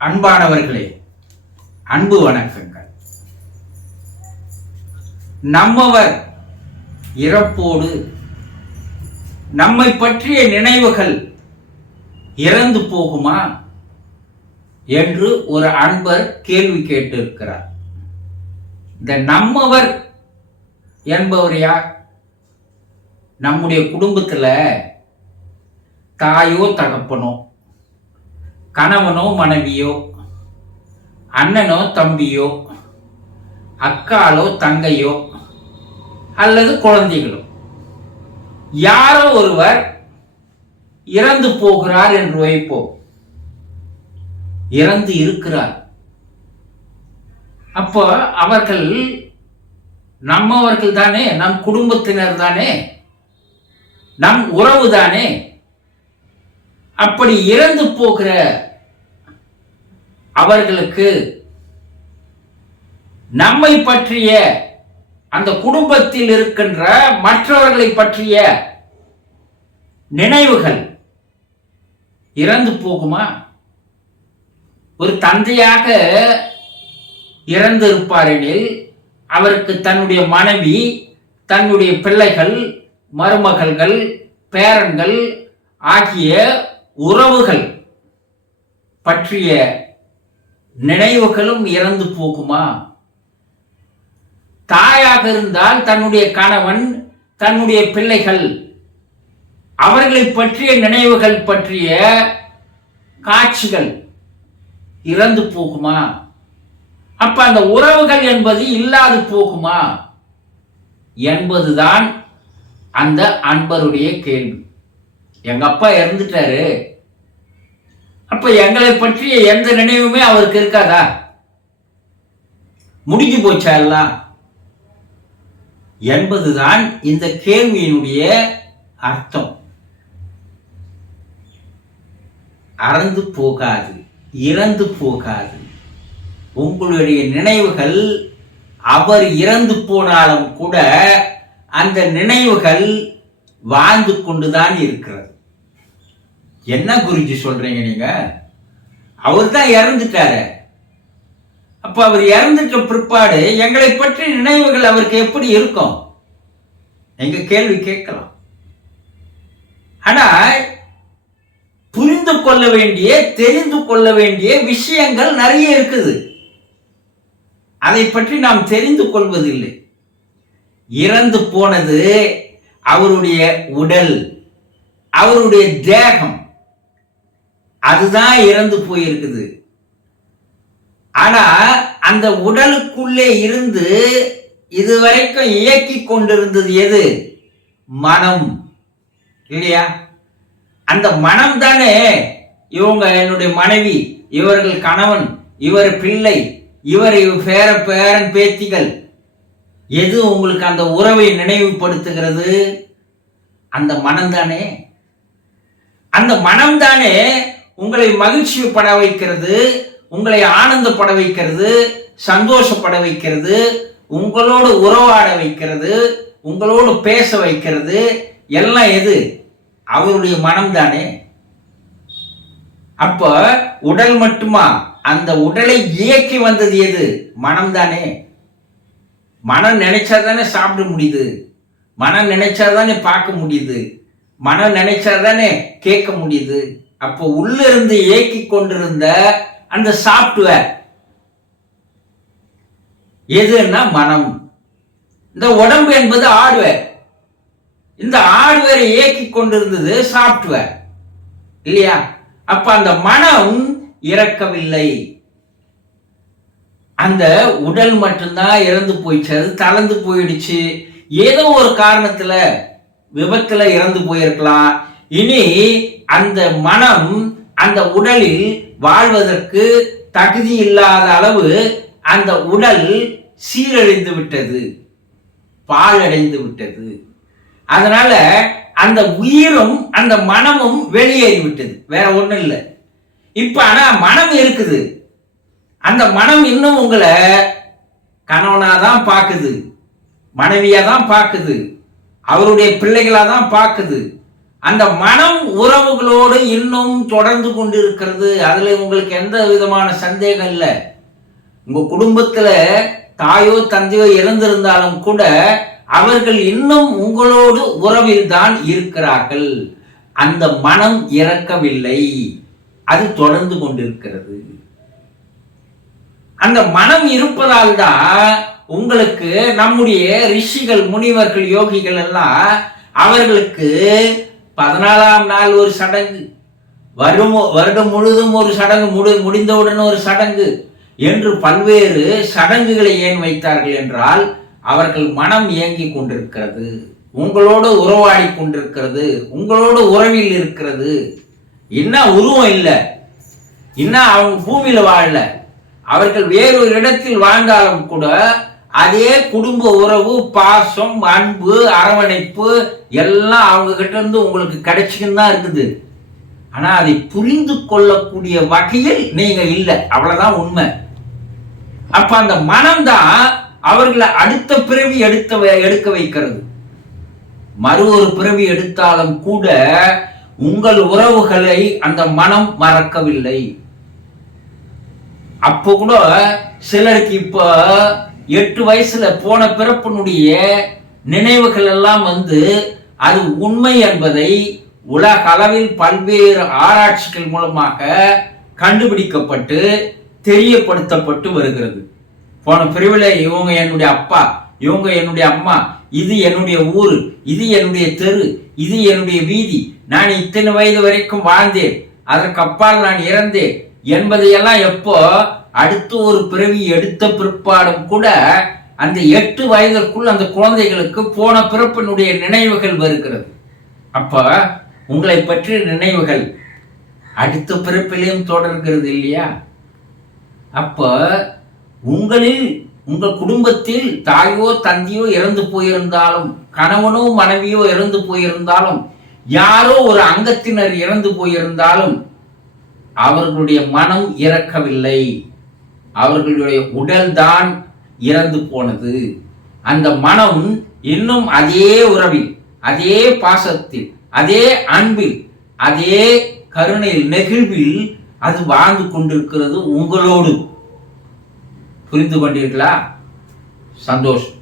அன்பானவர்களே, அன்பு வணக்கங்கள். நம்மவர் இறப்போடு நம்மை பற்றிய நினைவுகள் இறந்து போகுமா என்று ஒரு அன்பர் கேள்வி கேட்டிருக்கிறார். இந்த நம்மவர் என்பவர் யார்? நம்முடைய குடும்பத்தில் தாயோ தகப்பனோ, கணவனோ மனைவியோ, அண்ணனோ தம்பியோ, அக்காலோ தங்கையோ அல்லது குழந்தைகளோ, யாரோ ஒருவர் இறந்து போகிறார் என்று வைப்போம். இறந்து இருக்கிறார். அப்போ அவர்கள் நம்மவர்கள் தானே, நம் குடும்பத்தினர் தானே, நம் உறவு தானே. அப்படி இறந்து போகிற அவர்களுக்கு நம்மை பற்றிய, அந்த குடும்பத்தில் இருக்கின்ற மற்றவர்களை பற்றிய நினைவுகள் இறந்து போகுமா? ஒரு தந்தையாக இறந்து இருப்பாரெனில் அவருக்கு தன்னுடைய மனைவி, தன்னுடைய பிள்ளைகள், மருமகள்கள், பேரன்கள் ஆகிய உறவுகள் பற்றிய நினைவுகளும் இறந்து போகுமா? தாயாக இருந்தால் தன்னுடைய கணவன், தன்னுடைய பிள்ளைகள், அவர்களை பற்றிய நினைவுகள் பற்றிய காட்சிகள் இறந்து போகுமா? அப்ப அந்த உறவுகள் என்பது இல்லாது போகுமா என்பதுதான் அந்த அன்பருடைய கேள்வி. எங்க அப்பா இறந்துட்டாரு, அப்ப எங்களை பற்றிய எந்த நினைவுமே அவருக்கு இருக்காதா? முடிஞ்சு போச்சா எல்லாம் என்பதுதான் இந்த கேள்வியினுடைய அர்த்தம். அறந்து போகாது, இறந்து போகாது. உங்களுடைய நினைவுகள் அவர் இறந்து போனாலும் கூட அந்த நினைவுகள் வாழ்ந்து கொண்டுதான் இருக்கிறது. என்ன குருஜி சொல்றீங்க நீங்க? அவர் தான் இறந்துட்டாரு. அப்ப அவர் இறந்துட்ட பிற்பாடு எங்களை பற்றி நினைவுகள் அவருக்கு எப்படி இருக்கும்? எங்க கேள்வி கேட்கலாம். ஆனா புரிந்து கொள்ள வேண்டிய, தெரிந்து கொள்ள வேண்டிய விஷயங்கள் நிறைய இருக்குது. அதை பற்றி நாம் தெரிந்து கொள்வதில்லை. இறந்து போனது அவருடைய உடல், அவருடைய தேகம், அதுதான் இறந்து போயிருக்குது. ஆனா அந்த உடலுக்குள்ளே இருந்து இதுவரைக்கும் இயக்கி கொண்டிருந்தது எது? மனம், இல்லையா? அந்த மனம் தானே இவங்க என்னுடைய மனைவி, இவர்கள் கணவன், இவர் பிள்ளை, இவர் பேரன் பேத்திகள், எது உங்களுக்கு அந்த உறவை நினைவுபடுத்துகிறது? அந்த மனம் தானே. அந்த மனம் தானே உங்களை மகிழ்ச்சி பட வைக்கிறது, உங்களை ஆனந்தப்பட வைக்கிறது, சந்தோஷப்பட வைக்கிறது, உங்களோடு உறவாட வைக்கிறது, உங்களோடு பேச வைக்கிறது. எல்லாம் எது? அவருடைய மனம் தானே. அப்ப உடல் மட்டுமா? அந்த உடலை இயக்கி வந்தது எது? மனம் தானே. மனம் நினைச்சாதானே சாப்பிட முடியுது, மனம் நினைச்சாதானே பார்க்க முடியுது, மனம் நினைச்சாதானே கேட்க முடியுது. அப்போ உள்ள இருந்து இயக்கி கொண்டிருந்த அந்த சாப்ட்வேர் எதுன்னா மனம். இந்த உடம்பு என்பது ஹார்ட்வேர். இந்த ஹார்ட்வேரை இயக்கி கொண்டிருந்தது சாப்ட்வேர், இல்லையா? அப்ப அந்த மனம் இறக்கவில்லை. அந்த உடல் மட்டும்தான் இறந்து போயிடுச்சு, அது தளர்ந்து போயிடுச்சு. ஏதோ ஒரு காரணத்துல, விபத்துல இறந்து போயிருக்கலாம். இனி அந்த மனம் அந்த உடலில் வாழ்வதற்கு தகுதி இல்லாத அளவு அந்த உடல் சீரழிந்து விட்டது, பாழடைந்து விட்டது. அதனால அந்த உயிரும் அந்த மனமும் வெளியேறி விட்டது, வேற ஒண்ணும் இல்லை. இப்ப ஆனா மனம் இருக்குது. அந்த மனம் இன்னும் உங்களை கணவனாதான் பார்க்குது, மனைவியா தான் பார்க்குது, அவருடைய பிள்ளைகளா தான் பார்க்குது, அந்த மனம் உறவுகளோடு இன்னும் தொடர்ந்து கொண்டிருக்கிறது. அதுல உங்களுக்கு எந்த விதமான சந்தேகம் இல்லை. உங்க குடும்பத்துல தாயோ தந்தையோ இறந்திருந்தாலும் கூட அவர்கள் இன்னும் உங்களோடு உறவில் தான் இருக்கிறார்கள். அந்த மனம் இறக்கவில்லை, அது தொடர்ந்து கொண்டிருக்கிறது. அந்த மனம் இருப்பதால் தான் உங்களுக்கு நம்முடைய ரிஷிகள், முனிவர்கள், யோகிகள் எல்லாம் அவர்களுக்கு 14ஆம் நாள் ஒரு சடங்கு, வருடம் முழுதும் ஒரு சடங்கு, முடிந்தவுடன் ஒரு சடங்கு என்று பல்வேறு சடங்குகளை ஏன் வைத்தார்கள் என்றால், அவர்கள் மனம் இயங்கிக் கொண்டிருக்கிறது, உங்களோடு உறவாடி கொண்டிருக்கிறது, உங்களோடு உறவில் இருக்கிறது. இன்னும் உருவம் இல்லை, இன்னும் அவங்க பூமியில வாழல, அவர்கள் வேறொரு இடத்தில் வாழ்ந்தாலும் கூட அதே குடும்ப உறவு, பாசம், அன்பு, அரவணைப்பு எல்லாம் அவங்க கிட்ட இருந்து உங்களுக்கு கிடைச்சிக்கின்னு தான் இருக்குது. ஆனா அதை புரிந்து கொள்ளக்கூடிய வகையில் நீங்க இல்லை, அவ்வளவுதான் உண்மை. அப்ப அந்த மனம்தான் அவர்களை அடுத்த பிறவி எடுக்க வைக்கிறது. மறு ஒரு பிறவி எடுத்தாலும் கூட உங்கள் உறவுகளை அந்த மனம் மறக்கவில்லை. அப்போ கூட சிலருக்கு இப்ப 8 வயசுல போன பிறப்பினுடைய நினைவுகள் எல்லாம் அது உண்மை என்பதை உலக அளவில் பல்வேறு ஆராய்ச்சிகள் மூலமாக கண்டுபிடிக்கப்பட்டு தெரியப்படுத்தப்பட்டு வருகிறது. போன பிரிவில் இவங்க என்னுடைய அப்பா, இவங்க என்னுடைய அம்மா, இது என்னுடைய ஊரு, இது என்னுடைய தெரு, இது என்னுடைய வீதி, நான் இத்தனை வயது வரைக்கும் வாழ்ந்தேன், அதற்கு அப்பால் நான் இறந்தேன் என்பதையெல்லாம் எப்போ அடுத்து ஒரு பிறவி எடுத்த பிற்பாடும் கூட அந்த 8 வயதிற்குள் அந்த குழந்தைகளுக்கு போன பிறப்பினுடைய நினைவுகள் வருகிறது. அப்ப உங்களை பற்றிய நினைவுகள் அடுத்த பிறப்பிலையும் தொடர்கிறது இல்லையா? அப்ப உங்கள் குடும்பத்தில் தாயோ தந்தையோ இறந்து போயிருந்தாலும், கணவனோ மனைவியோ இறந்து போயிருந்தாலும், யாரோ ஒரு அங்கத்தினர் இறந்து போயிருந்தாலும் அவர்களுடைய மனம் இறக்கவில்லை, அவர்களுடைய உடல் தான் இறந்து போனது. அந்த மனம் இன்னும் அதே உறவில், அதே பாசத்தில், அதே அன்பில், அதே கருணையில், நெகிழ்வில் அது வாழ்ந்து கொண்டிருக்கிறது உங்களோடு. புரிந்து கொண்டீர்களா? சந்தோஷம்.